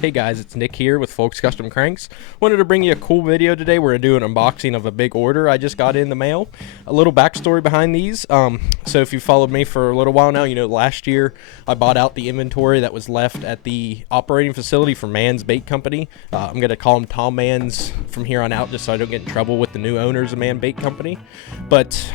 Hey guys, it's Nick here with Folks Custom Cranks. Wanted to bring you a cool video today. We're going to do an unboxing of a big order I just got in the mail. A little backstory behind these. So if you followed me for a little while now, you know last year I bought out the inventory that was left at the operating facility for Mann's Bait Company. I'm going to call them Tom Mann's from here on out just so I don't get in trouble with the new owners of Mann Bait Company. But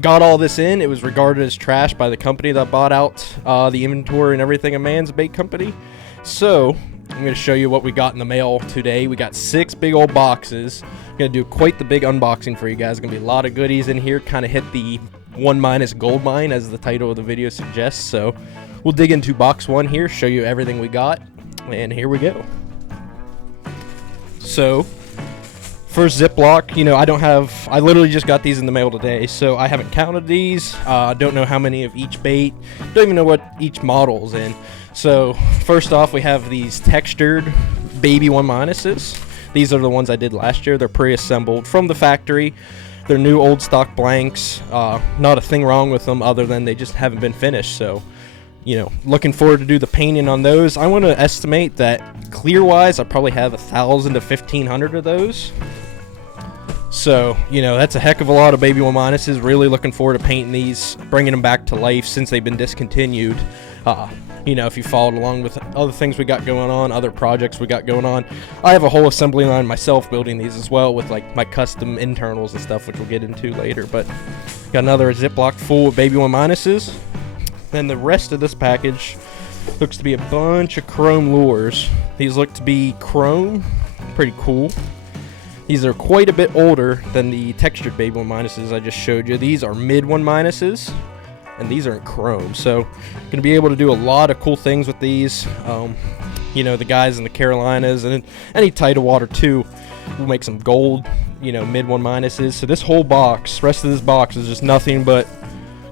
got all this in. It was regarded as trash by the company that bought out the inventory and everything of Mann's Bait Company. So I'm going to show you what we got in the mail today. We got 6 big old boxes. I'm going to do quite the big unboxing for you guys. Going to be a lot of goodies in here. Kind of hit the 1- gold mine as the title of the video suggests. So we'll dig into box 1 here, show you everything we got, and here we go. So first Ziploc, you know, I literally just got these in the mail today, so I haven't counted these. Don't know how many of each bait. Don't even know what each model's in. So first off, we have these textured baby 1-. These are the ones I did last year. They're pre-assembled from the factory. They're new old stock blanks. Not a thing wrong with them other than they just haven't been finished. So, you know, looking forward to do the painting on those. I want to estimate that clear-wise, I probably have 1,000 to 1,500 of those. So, you know, that's a heck of a lot of baby 1-. Really looking forward to painting these, bringing them back to life since they've been discontinued. You know, if you followed along with other things we got going on, other projects we got going on, I have a whole assembly line myself building these as well with like my custom internals and stuff, which we'll get into later. But got another Ziploc full of baby 1-. Then the rest of this package looks to be a bunch of chrome lures. These look to be chrome, pretty cool. These are quite a bit older than the textured baby 1- I just showed you. These are mid 1-, and these are in chrome. So gonna be able to do a lot of cool things with these. You know, the guys in the Carolinas and any tidal water too will make some gold, you know, mid 1-. So this whole box, rest of this box is just nothing but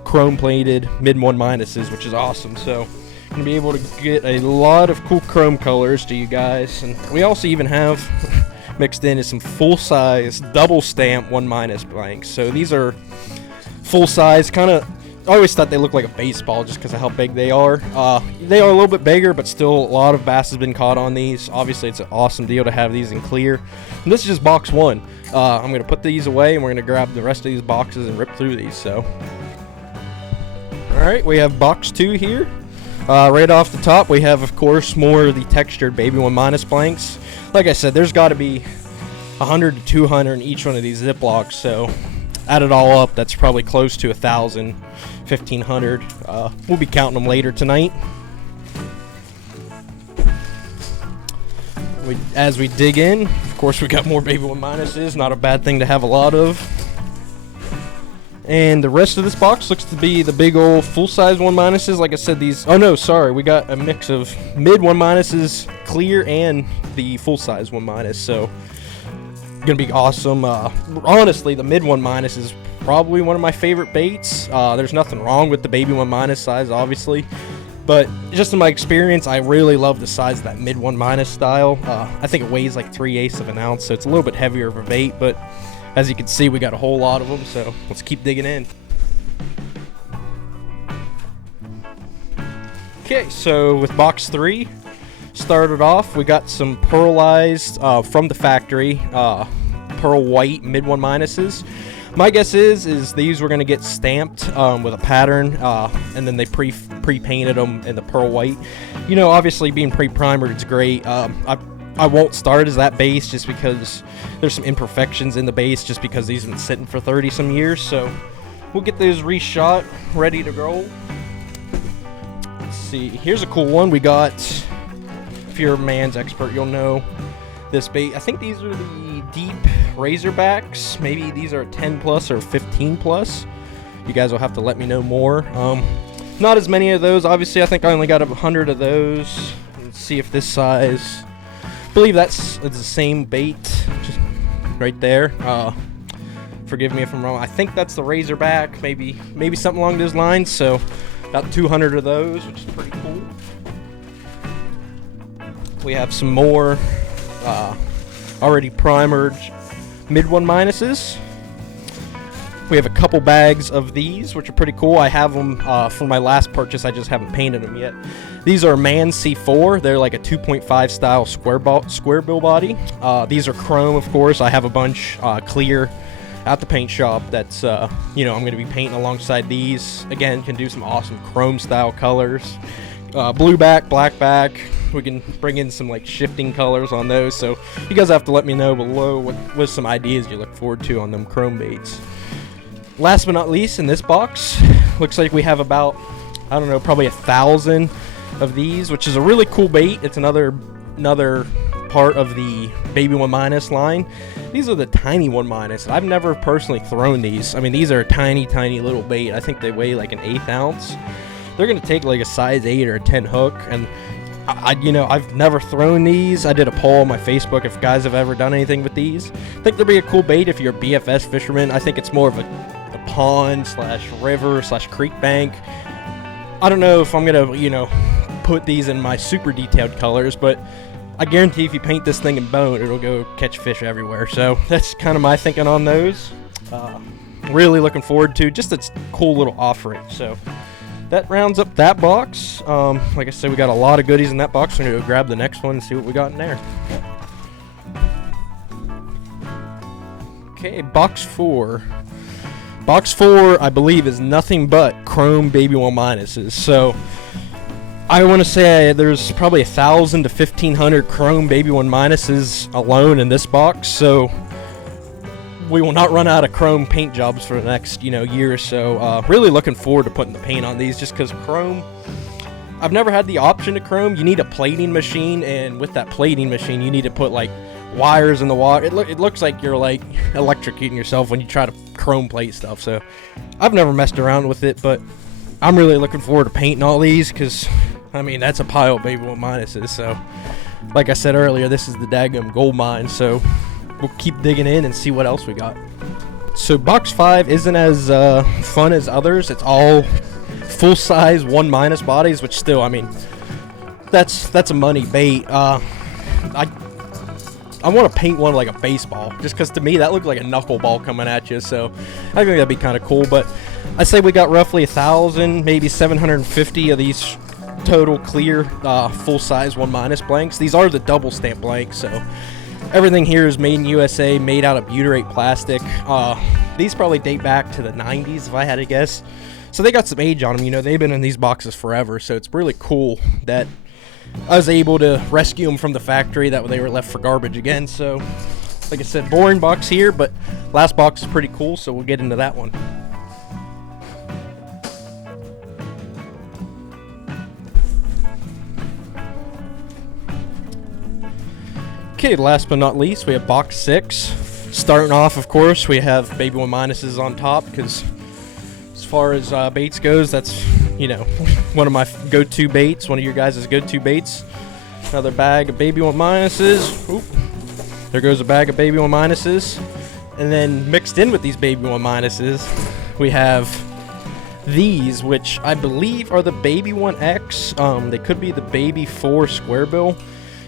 chrome plated mid 1-, which is awesome. So gonna be able to get a lot of cool chrome colors to you guys. And we also even have mixed in is some full-size double stamp 1- blanks. So these are full-size, kind of, I always thought they looked like a baseball just because of how big they are. They are a little bit bigger, but still a lot of bass has been caught on these. Obviously, it's an awesome deal to have these in clear. And this is just box 1. I'm going to put these away, and we're going to grab the rest of these boxes and rip through these. So, all right, we have box 2 here. Right off the top, we have, of course, more of the textured baby 1- blanks. Like I said, there's got to be 100 to 200 in each one of these Ziplocs. So add it all up, that's probably close to 1,000, 1,500. We'll be counting them later tonight. As we dig in, of course, we got more baby 1-. Not a bad thing to have a lot of. And the rest of this box looks to be the big old full-size 1-. Like I said, these... Oh, no, sorry. We got a mix of mid 1-, clear, and the full-size 1-. So gonna be awesome. Honestly, the mid 1- is probably one of my favorite baits. There's nothing wrong with the baby 1- size, obviously, but just in my experience, I really love the size of that mid 1- style. I think it weighs like 3/8 of an ounce, so it's a little bit heavier of a bait, but as you can see, we got a whole lot of them, so let's keep digging in. Okay, so with box 3, started off, we got some pearlized from the factory, pearl white mid 1-. My guess is these were going to get stamped with a pattern, and then they pre-painted them in the pearl white. You know, obviously being pre-primered, it's great. I won't start as that base just because there's some imperfections in the base just because these have been sitting for 30 some years. So we'll get those reshot, ready to go. Let's see, here's a cool one we got. If you're a Mann's expert, you'll know this bait. I think these are the deep razorbacks. Maybe these are 10 plus or 15 plus. You guys will have to let me know more. Not as many of those. Obviously, I think I only got 100 of those. Let's see if this size... I believe it's the same bait, just right there. Forgive me if I'm wrong. I think that's the razorback, maybe something along those lines. So about 200 of those, which is pretty cool. We have some more already primered mid 1-. We have a couple bags of these, which are pretty cool. I have them for my last purchase. I just haven't painted them yet. These are Mann C4. They're like a 2.5 style square bill body. These are chrome, of course. I have a bunch clear at the paint shop that's, I'm going to be painting alongside these. Again, can do some awesome chrome style colors. Blue back, black back. We can bring in some like shifting colors on those. So you guys have to let me know below what some ideas you look forward to on them chrome baits. Last but not least, in this box, looks like we have about, I don't know, probably 1,000 of these, which is a really cool bait. It's another part of the Baby 1- line. These are the tiny 1-. I've never personally thrown these. I mean, these are a tiny, tiny little bait. I think they weigh like an 1/8 ounce. They're going to take like a size 8 or a 10 hook, and I've never thrown these. I did a poll on my Facebook if guys have ever done anything with these. I think they'd be a cool bait if you're a BFS fisherman. I think it's more of a pond / river / creek bank. I don't know if I'm gonna put these in my super detailed colors, but I guarantee if you paint this thing in bone, it'll go catch fish everywhere. So that's kind of my thinking on those. Really looking forward to just a cool little offering. So that rounds up that box. Like I said, we got a lot of goodies in that box. I'm gonna go grab the next one and see what we got in there. Okay, box 4. Box 4, I believe, is nothing but chrome Baby 1-. So I want to say there's probably 1,000 to 1,500 chrome Baby 1- alone in this box. So we will not run out of chrome paint jobs for the next year or so. Really looking forward to putting the paint on these, just because chrome, I've never had the option to chrome. You need a plating machine, and with that plating machine, you need to put like wires in the water. It looks like you're like electrocuting yourself when you try to chrome plate stuff. So I've never messed around with it, but I'm really looking forward to painting all these, because I mean, that's a pile of Baby 1-. So like I said earlier, this is the daggum gold mine. So we'll keep digging in and see what else we got. So box 5 isn't as fun as others. It's all full-size 1- bodies, which still, I mean, that's a money bait. I want to paint one like a baseball, just because to me that looked like a knuckleball coming at you. So I think that'd be kind of cool. But I say we got roughly 1,000, maybe 750 of these total clear full-size 1- blanks. These are the double stamp blanks, so everything here is made in USA, made out of butyrate plastic. These probably date back to the 90s, if I had to guess. So they got some age on them. They've been in these boxes forever, so it's really cool that I was able to rescue them from the factory that they were left for garbage again. So like I said, boring box here, but last box is pretty cool, so we'll get into that one. Okay, last but not least, we have box 6. Starting off, of course, we have Baby 1- on top, because as far as baits goes, that's one of my go-to baits, one of your guys' go-to baits. Another bag of Baby 1-. Oop. There goes a bag of Baby 1-. And then mixed in with these Baby 1-, we have these, which I believe are the Baby 1X. They could be the Baby 4 square bill.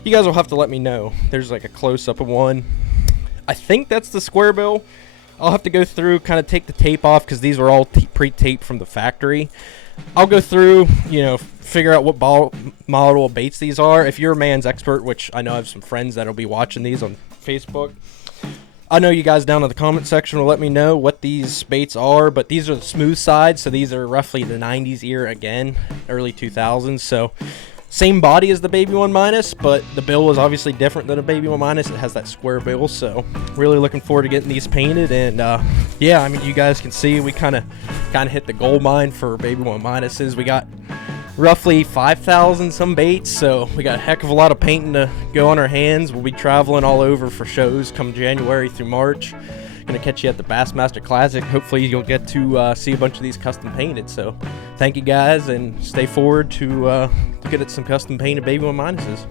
You guys will have to let me know. There's like a close-up of one. I think that's the square bill. I'll have to go through, kind of take the tape off, because these were all pre-taped from the factory. I'll go through, figure out what model of baits these are. If you're a Mann's expert, which I know I have some friends that'll be watching these on Facebook, I know you guys down in the comment section will let me know what these baits are, but these are the smooth side, so these are roughly the 90s era again, early 2000s. So same body as the Baby 1-, but the bill is obviously different than a Baby 1-. It has that square bill, so really looking forward to getting these painted. And yeah, I mean, you guys can see we kind of hit the gold mine for Baby 1-. We got roughly 5,000 some baits, so we got a heck of a lot of painting to go on our hands. We'll be traveling all over for shows come January through March. Gonna catch you at the Bassmaster Classic. Hopefully you'll get to see a bunch of these custom painted. So thank you guys, and stay forward to get at some custom painted Baby 1-.